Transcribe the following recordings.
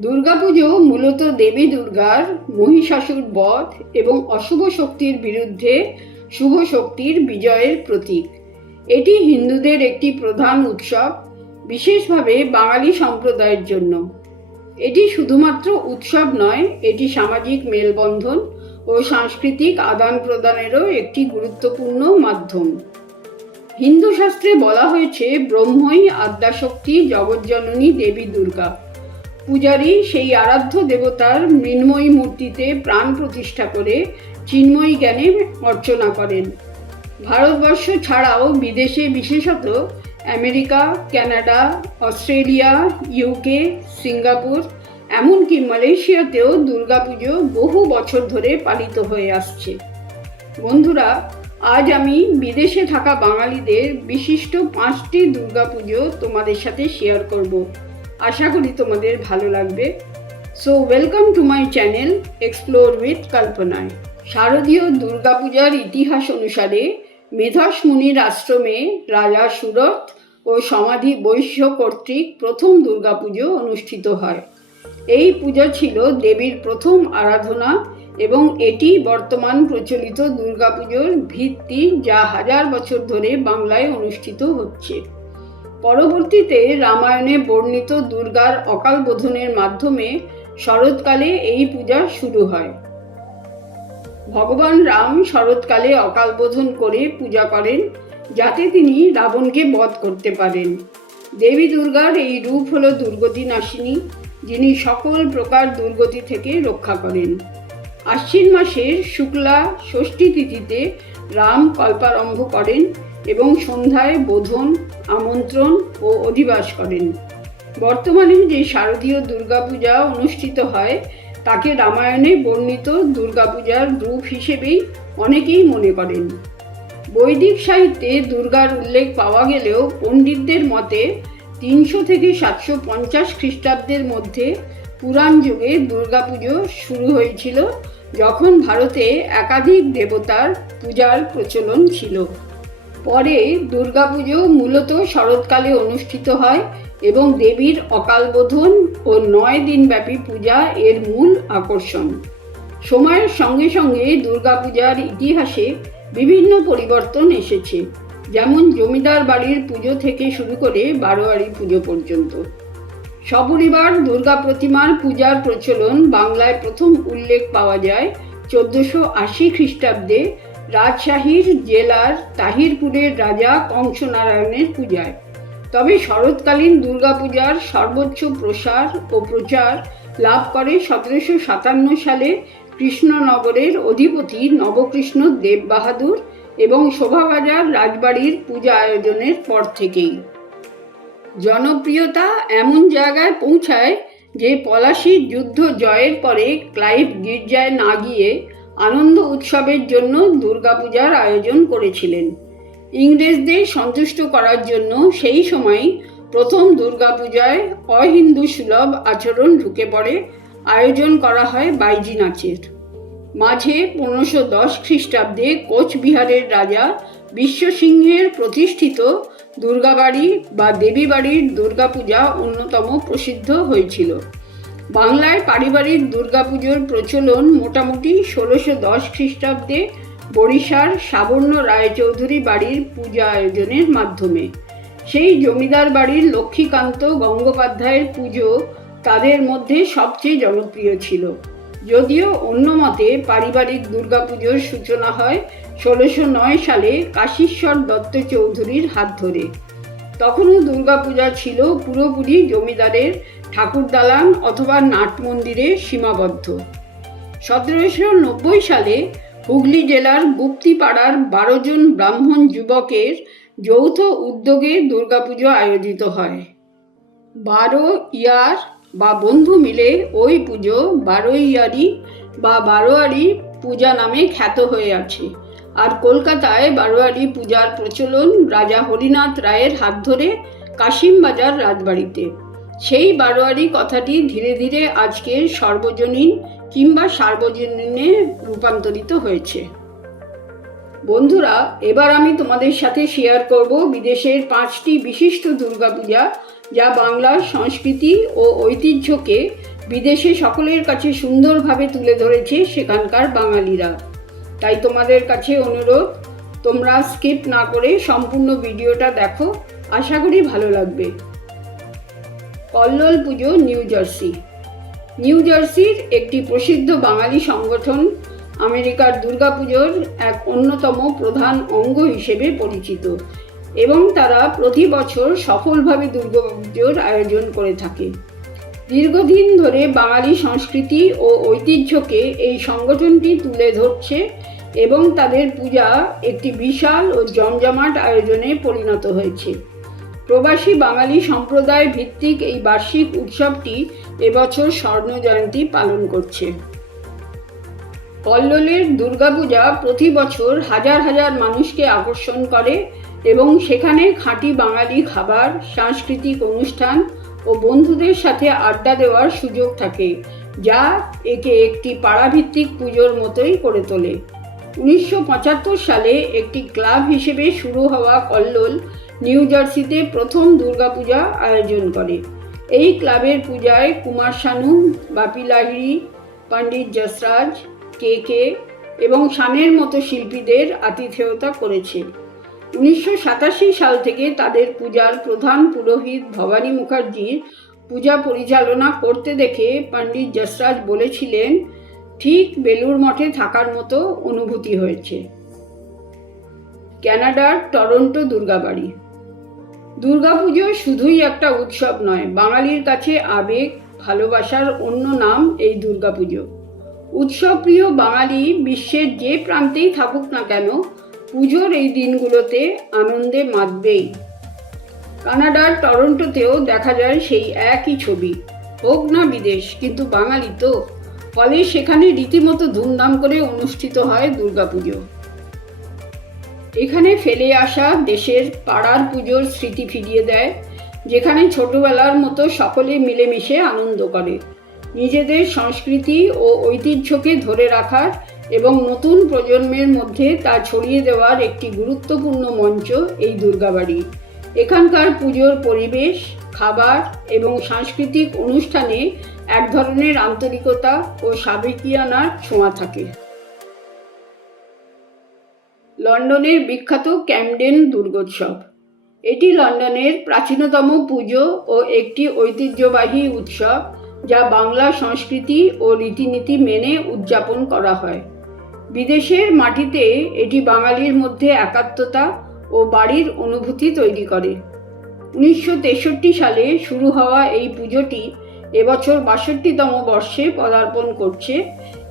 দুর্গাপুজো মূলত দেবী দুর্গার মহিষাসুর বধ এবং অশুভ শক্তির বিরুদ্ধে শুভ শক্তির বিজয়ের প্রতীক। এটি হিন্দুদের একটি প্রধান উৎসব, বিশেষভাবে বাঙালি সম্প্রদায়ের জন্য। এটি শুধুমাত্র উৎসব নয়, এটি সামাজিক মেলবন্ধন ও সাংস্কৃতিক আদান প্রদানেরও একটি গুরুত্বপূর্ণ মাধ্যম। হিন্দু শাস্ত্রে বলা হয়েছে, ব্রহ্মই আদ্যাশক্তি জগজ্জননী দেবী দুর্গা। পূজারী সেই আরাধ্য দেবতার মৃন্ময়ী মূর্তিতে প্রাণ প্রতিষ্ঠা করে চিন্ময়ী জ্ঞানে অর্চনা করেন। ভারতবর্ষ ছাড়াও বিদেশে, বিশেষত America, Canada, Australia, UK, Singapore, এমনকি মালয়েশিয়াতেও দুর্গাপুজো বহু বছর ধরে পালিত হয়ে আসছে। বন্ধুরা, আজ আমি বিদেশে থাকা বাঙালিদের বিশিষ্ট 5টি দুর্গাপুজো তোমাদের সাথে শেয়ার করব। আশা করি তোমাদের ভালো লাগবে। So welcome to my channel explore with কল্পনায়। শারদীয় দুর্গাপূজার ইতিহাস অনুসারে মেধস মুনির আশ্রমে রাজা সুরথ ও সমাধি বৈশ্য কর্তৃক প্রথম দুর্গাপুজো অনুষ্ঠিত হয়। এই পুজো ছিল দেবীর প্রথম আরাধনা এবং এটি বর্তমান প্রচলিত দুর্গাপুজোর ভিত্তি, যা হাজার বছর ধরে বাংলায় অনুষ্ঠিত হচ্ছে। পরবর্তীতে রামায়ণে বর্ণিত দুর্গার অকাল বোধনের মাধ্যমে শরৎকালে এই পূজা শুরু হয়। ভগবান রাম শরৎকালে অকাল বোধন করে পূজা করেন, যাতে তিনি রাবণকে বধ করতে পারেন। দেবী দুর্গার এই রূপ হল দুর্গতি নাশিনী, যিনি সকল প্রকার দুর্গতি থেকে রক্ষা করেন। আশ্বিন মাসের শুক্লা ষষ্ঠী তিথিতে রাম কল্পারম্ভ করেন এবং সন্ধ্যায় বোধন, আমন্ত্রণ ও অধিবাস করেন। বর্তমানে যে শারদীয় দুর্গাপূজা অনুষ্ঠিত হয় তাকে রামায়ণে বর্ণিত দুর্গাপূজার রূপ হিসেবেই অনেকেই মনে করেন। বৈদিক সাহিত্যে দুর্গার উল্লেখ পাওয়া গেলেও পণ্ডিতদের মতে 300 থেকে 750 খ্রিস্টাব্দের মধ্যে পুরাণ যুগে দুর্গাপুজো শুরু হয়েছিল, যখন ভারতে একাধিক দেবতার পূজার প্রচলন ছিল। পরে দুর্গাপুজো মূলত শরৎকালে অনুষ্ঠিত হয় এবং দেবীর অকালবোধন ও 9 দিনব্যাপী পূজা এর মূল আকর্ষণ। সময়ের সঙ্গে সঙ্গে দুর্গাপূজার ইতিহাসে বিভিন্ন পরিবর্তন এসেছে, যেমন জমিদার বাড়ির পুজো থেকে শুরু করে বারোয়ারি পুজো পর্যন্ত। সপরিবার দুর্গা প্রতিমার পূজার প্রচলন বাংলায় প্রথম উল্লেখ পাওয়া যায় 1480 খ্রিস্টাব্দে রাজশাহীর জেলার তাহিরপুরের রাজা কংসনারায়ণের পূজায়। তবে শরৎকালীন দুর্গাপূজার সর্বোচ্চ প্রসার ও প্রচার লাভ করে 1757 সালে কৃষ্ণনগরের অধিপতি নবকৃষ্ণ দেব বাহাদুর এবং শোভাবাজার রাজবাড়ির পূজা আয়োজনের পর থেকেই। জনপ্রিয়তা এমন জায়গায় পৌঁছায় যে পলাশীর যুদ্ধ জয়ের পরে ক্লাইভ গির্জায় না গিয়ে আনন্দ উৎসবের জন্য দুর্গাপূজার আয়োজন করেছিলেন। ইংরেজদের সন্তুষ্ট করার জন্য সেই সময় প্রথম দুর্গাপূজায় অহিন্দু সুলভ আচরণ ঢুকে পড়ে, আয়োজন করা হয় বাইজি নাচের। মাঝে 1510 খ্রিস্টাব্দে কোচবিহারের রাজা বিশ্বসিংহের প্রতিষ্ঠিত দুর্গাবাড়ি বা দেবীবাড়ির দুর্গাপূজা অন্যতম প্রসিদ্ধ হয়েছিল। বাংলায় পারিবারিক দুর্গাপুজোর প্রচলন মোটামুটি 1610 খ্রিস্টাব্দে বরিশার সাবর্ণ রায়চৌধুরী বাড়ির পূজা আয়োজনের মাধ্যমে। সেই জমিদার বাড়ির লক্ষ্মীকান্ত গঙ্গোপাধ্যায়ের পুজো তাদের মধ্যে সবচেয়ে জনপ্রিয় ছিল, যদিও অন্য মতে পারিবারিক দুর্গাপুজোর সূচনা হয় 1609 সালে কাশীশ্বর দত্ত চৌধুরীর হাত ধরে। তখনও দুর্গাপূজা ছিল পুরোপুরি জমিদারের ঠাকুর দালান অথবা নাট মন্দিরে সীমাবদ্ধ। 1790 সালে হুগলি জেলার গুপ্তিপাড়ার 12 জন ব্রাহ্মণ যুবকের যৌথ উদ্যোগে দুর্গাপুজো আয়োজিত হয়। 12 ইয়ার বা বন্ধু মিলে ওই পুজো বারোইয়ারি বা বারোয়ারি পূজা নামে খ্যাত হয়ে আছে। আর কলকাতায় বারোয়ারি পূজার প্রচলন রাজা হরিনাথ রায়ের হাত ধরে কাশিমবাজার রাজবাড়িতে। সেই বারোয়ারি কথাটি ধীরে ধীরে আজকের সর্বজনীন কিংবা সার্বজনীনে রূপান্তরিত হয়েছে। বন্ধুরা, এবার আমি তোমাদের সাথে শেয়ার করব বিদেশের 5টি বিশিষ্ট দুর্গাপূজা, যা বাংলার সংস্কৃতি ও ঐতিহ্যকে বিদেশে সকলের কাছে সুন্দরভাবে তুলে ধরেছে সেখানকার বাঙালিরা। তাই তোমাদের কাছে অনুরোধ, তোমরা স্কিপ না করে সম্পূর্ণ ভিডিওটা দেখো, আশা করি ভালো লাগবে। কল্লোল পুজো নিউ জার্সি। নিউ জার্সির একটি প্রসিদ্ধ বাঙালি সংগঠন আমেরিকার দুর্গাপুজোর এক অন্যতম প্রধান অঙ্গ হিসেবে পরিচিত এবং তারা প্রতি বছর সফলভাবে দুর্গাপুজোর আয়োজন করে থাকে। দীর্ঘদিন ধরে বাঙালি সংস্কৃতি ও ঐতিহ্যকে এই সংগঠনটি তুলে ধরছে এবং তাদের পূজা একটি বিশাল ও জমজমাট আয়োজনে পরিণত হয়েছে। প্রবাসী বাঙালি সম্প্রদায় ভিত্তিক এই বার্ষিক উৎসবটি এবছর স্বর্ণ জয়ন্তী পালন করছে। কল্লোলের দুর্গাপূজা প্রতি বছর হাজার হাজার মানুষকে আকর্ষণ করে এবং সেখানে খাঁটি বাঙালি খাবার, সাংস্কৃতিক অনুষ্ঠান ও বন্ধুদের সাথে আড্ডা দেওয়ার সুযোগ থাকে, যা একে একটি পাড়াভিত্তিক পুজোর মতোই করে তোলে। 1975 সালে একটি ক্লাব হিসেবে শুরু হওয়া কল্লোল নিউ জার্সিতে প্রথম দুর্গাপূজা আয়োজন করে। এই ক্লাবের পূজায় কুমার শানু, বাপি লাহিড়ী, পণ্ডিত যশরাজ, কে এবং শানের মতো শিল্পীদের আতিথেয়তা করেছে। 1987 সাল থেকে তাদের পূজার প্রধান পুরোহিত ভবানী মুখার্জির পূজা পরিচালনা করতে দেখে পণ্ডিত যশরাজ বলেছিলেন, ঠিক বেলুড় মঠে থাকার মতো অনুভূতি হয়েছে। কানাডার টরন্টো দুর্গাবাড়ি। দুর্গাপুজো শুধুই একটা উৎসব নয়, বাঙালির কাছে আবেগ, ভালোবাসার অন্য নাম এই দুর্গাপুজো। উৎসবপ্রিয় বাঙালি বিশ্বের যে প্রান্তেই থাকুক না কেন, পুজোর এই দিনগুলোতে আনন্দে মাতবেই। কানাডার টরন্টোতেও দেখা যায় সেই একই ছবি। হোক না বিদেশ, কিন্তু বাঙালি তো, ফলে সেখানে রীতিমতো ধুমধাম করে অনুষ্ঠিত হয় দুর্গাপুজো। এখানে ফেলে আসা দেশের পাড়ার পুজোর স্মৃতি ফিরিয়ে দেয়, যেখানে ছোটবেলার মতো সকলে মিলেমিশে আনন্দ করে। নিজেদের সংস্কৃতি ও ঐতিহ্যকে ধরে রাখার এবং নতুন প্রজন্মের মধ্যে তা ছড়িয়ে দেওয়ার একটি গুরুত্বপূর্ণ মঞ্চ এই দুর্গাবাড়ি। এখানকার পুজোর পরিবেশ, খাবার এবং সাংস্কৃতিক অনুষ্ঠানে এক ধরনের আন্তরিকতা ও সাবেকিয়ানার ছোঁয়া থাকে। লন্ডনের বিখ্যাত ক্যামডেন দুর্গোৎসব। এটি লন্ডনের প্রাচীনতম পুজো ও একটি ঐতিহ্যবাহী উৎসব, যা বাংলা সংস্কৃতি ও রীতিনীতি মেনে উদযাপন করা হয়। বিদেশের মাটিতে এটি বাঙালির মধ্যে একাত্মতা ও বাড়ির অনুভূতি তৈরি করে। 1963 সালে শুরু হওয়া এই পুজোটি এবছর 62তম বর্ষে পদার্পণ করছে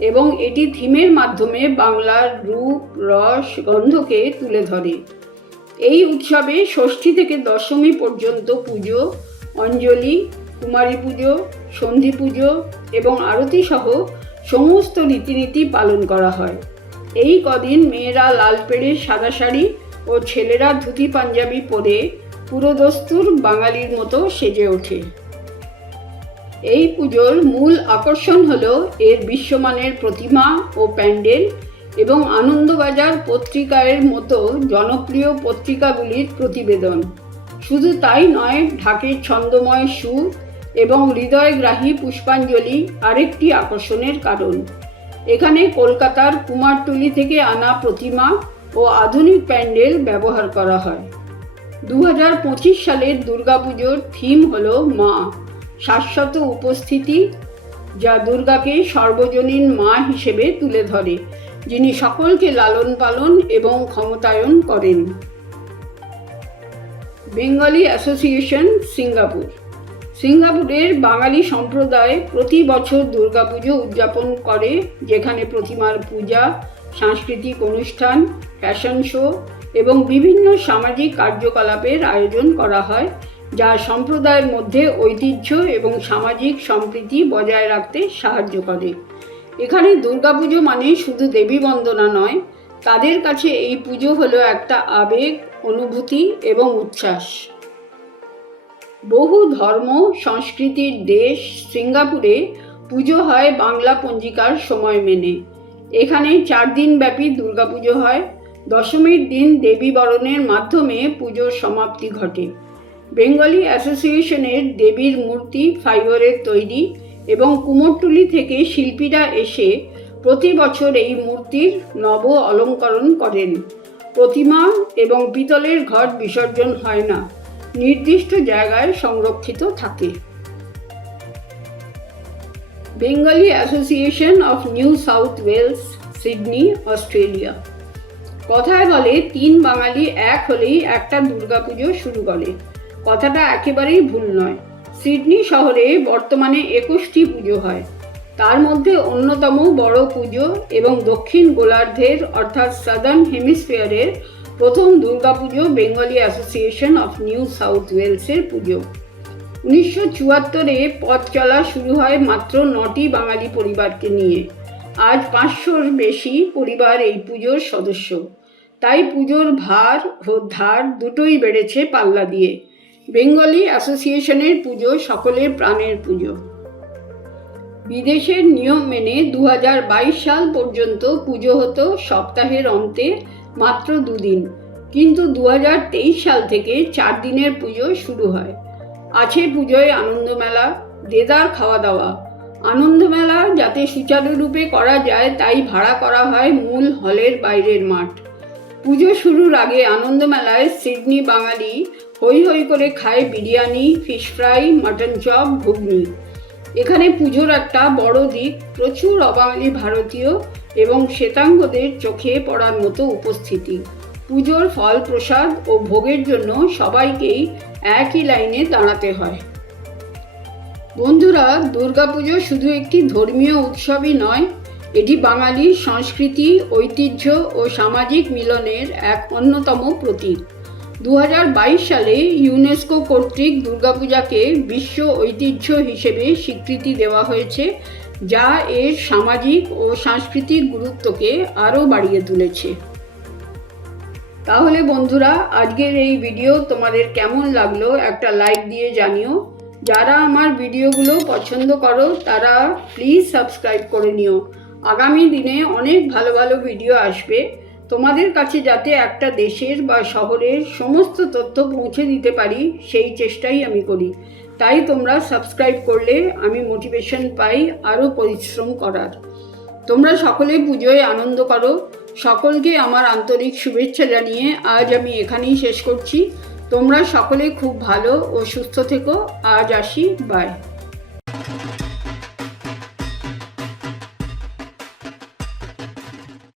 এবং এটি থিমের মাধ্যমে বাংলার রূপ, রস, গন্ধকে তুলে ধরে। এই উৎসবে ষষ্ঠী থেকে দশমী পর্যন্ত পুজো, অঞ্জলি, কুমারী পুজো, সন্ধি পুজো এবং আরতি সহ সমস্ত রীতিনীতি পালন করা হয়। এই কদিন মেয়েরা লাল পেড়ে সাদা শাড়ি ও ছেলেরা ধুতি পাঞ্জাবি পরে পুরোদস্তুর বাঙালির মতো সেজে ওঠে। এই পুজোর মূল আকর্ষণ হলো এর বিশ্বমানের প্রতিমা ও প্যান্ডেল এবং আনন্দবাজার পত্রিকার মতো জনপ্রিয় পত্রিকাগুলির প্রতিবেদন। শুধু তাই নয়, ঢাকের ছন্দময় সুর এবং হৃদয়গ্রাহী পুষ্পাঞ্জলি আরেকটি আকর্ষণের কারণ। এখানে কলকাতার কুমারটুলি থেকে আনা প্রতিমা ও আধুনিক প্যান্ডেল ব্যবহার করা হয়। 2025 সালের দুর্গাপুজোর থিম হলো মা, শাশ্বত উপস্থিতি, যা দুর্গাকে সর্বজনীন মা হিসেবে তুলে ধরে, যিনি সকলকে লালন পালন এবং ক্ষমতায়ন করেন। Bengali association Singapore. সিঙ্গাপুরের বাঙালি সম্প্রদায় প্রতি বছর দুর্গাপুজো উদযাপন করে, যেখানে প্রতিমার পূজা, সাংস্কৃতিক অনুষ্ঠান, ফ্যাশন শো এবং বিভিন্ন সামাজিক কার্যকলাপের আয়োজন করা হয়, যা সম্প্রদায়ের মধ্যে ঐতিহ্য এবং সামাজিক সম্প্রীতি বজায় রাখতে সাহায্য করে। এখানে দুর্গাপুজো মানে শুধু দেবী বন্দনা নয়, তাদের কাছে এই পুজো হলো একটা আবেগ, অনুভূতি এবং উচ্ছ্বাস। বহু ধর্ম সংস্কৃতির দেশ সিঙ্গাপুরে পুজো হয় বাংলা পঞ্জিকার সময় মেনে। এখানে 4 দিন ব্যাপী দুর্গাপুজো হয়। দশমীর দিন দেবী বরণের মাধ্যমে পুজোর সমাপ্তি ঘটে। বেঙ্গলি অ্যাসোসিয়েশনের দেবীর মূর্তি ফাইবারের তৈরি এবং কুমোরটুলি থেকে শিল্পীরা এসে প্রতি বছর এই মূর্তির নব অলঙ্করণ করেন। প্রতিমা এবং পিতলের ঘট বিসর্জন হয় না, নির্দিষ্ট জায়গায় সংরক্ষিত থাকে। Bengali association of New South Wales, Sydney, Australia. কথায় বলে 3 বাঙালি এক হলেই একটা দুর্গাপুজো শুরু করে। কথাটা একেবারেই ভুল নয়। সিডনি শহরে বর্তমানে 21টি পুজো হয়। তার মধ্যে অন্যতম বড় পুজো এবং দক্ষিণ গোলার্ধের অর্থাৎ সাদার্ন হেমিস্ফিয়ারের প্রথম Durga Puja Bengali association of New south ওয়েলসের পুজো। 1974-এ পথ চলা শুরু হয় মাত্র 9টি বাঙালি পরিবারকে নিয়ে। আজ 500-র বেশি পরিবার এই পুজোর সদস্য। তাই পুজোর ভার ও ধার দুটোই বেড়েছে পাল্লা দিয়ে। বেঙ্গলি অ্যাসোসিয়েশনের পুজো সকলের প্রাণের পুজো। বিদেশের নিয়ম মেনে 2022 সাল পর্যন্ত পুজো হতো সপ্তাহের অন্তে মাত্র 2 দিন, কিন্তু 2023 সাল থেকে 4 দিনের পুজো শুরু হয়। আছে পুজোয় আনন্দমেলা, দেদার খাওয়া দাওয়া। আনন্দমেলা যাতে সুচারুরূপে করা যায় তাই ভাড়া করা হয় মূল হলের বাইরের মাঠ। পুজো শুরুর আগে আনন্দমেলায় সিডনি বাঙালি হই হই করে খায় biryani, fish fry, mutton chop, ঘুগনি। এখানে পুজোর একটা বড় দিক প্রচুর অবাঙালি ভারতীয় এবং শ্বেতাঙ্গদের চোখে পড়ার মতো উপস্থিতি। পুজোর ফল প্রসাদ ও ভোগের জন্য সবাইকেই একই লাইনে দাঁড়াতে হয়। বন্ধুরা, দুর্গাপুজো শুধু একটি ধর্মীয় উৎসবই নয়, এটি বাঙালির সংস্কৃতি, ঐতিহ্য ও সামাজিক মিলনের এক অন্যতম প্রতীক। 2022 সালে ইউনেস্কো কর্তৃক দুর্গাপূজাকে বিশ্ব ঐতিহ্য হিসেবে স্বীকৃতি দেওয়া হয়েছে, যা এর সামাজিক ও সাংস্কৃতিক গুরুত্বকে আরও বাড়িয়ে তুলেছে। তাহলে বন্ধুরা, আজকের এই ভিডিও তোমাদের কেমন লাগলো একটা লাইক দিয়ে জানিও। যারা আমার ভিডিওগুলো পছন্দ করো তারা প্লিজ সাবস্ক্রাইব করে নিও। আগামী দিনে অনেক ভালো ভালো ভিডিও আসবে। তোমাদের কাছে যাতে একটা দেশের বা শহরের সমস্ত তথ্য পৌঁছে দিতে পারি সেই চেষ্টাই আমি করি। তাই তোমরা সাবস্ক্রাইব করলে আমি মোটিভেশন পাই আরও পরিশ্রম করার। তোমরা সকলে পুজোয় আনন্দ করো। সকলকে আমার আন্তরিক শুভেচ্ছা জানিয়ে আজ আমি এখানেই শেষ করছি। তোমরা সকলে খুব ভালো ও সুস্থ থেকো। আজ আসি, বাই।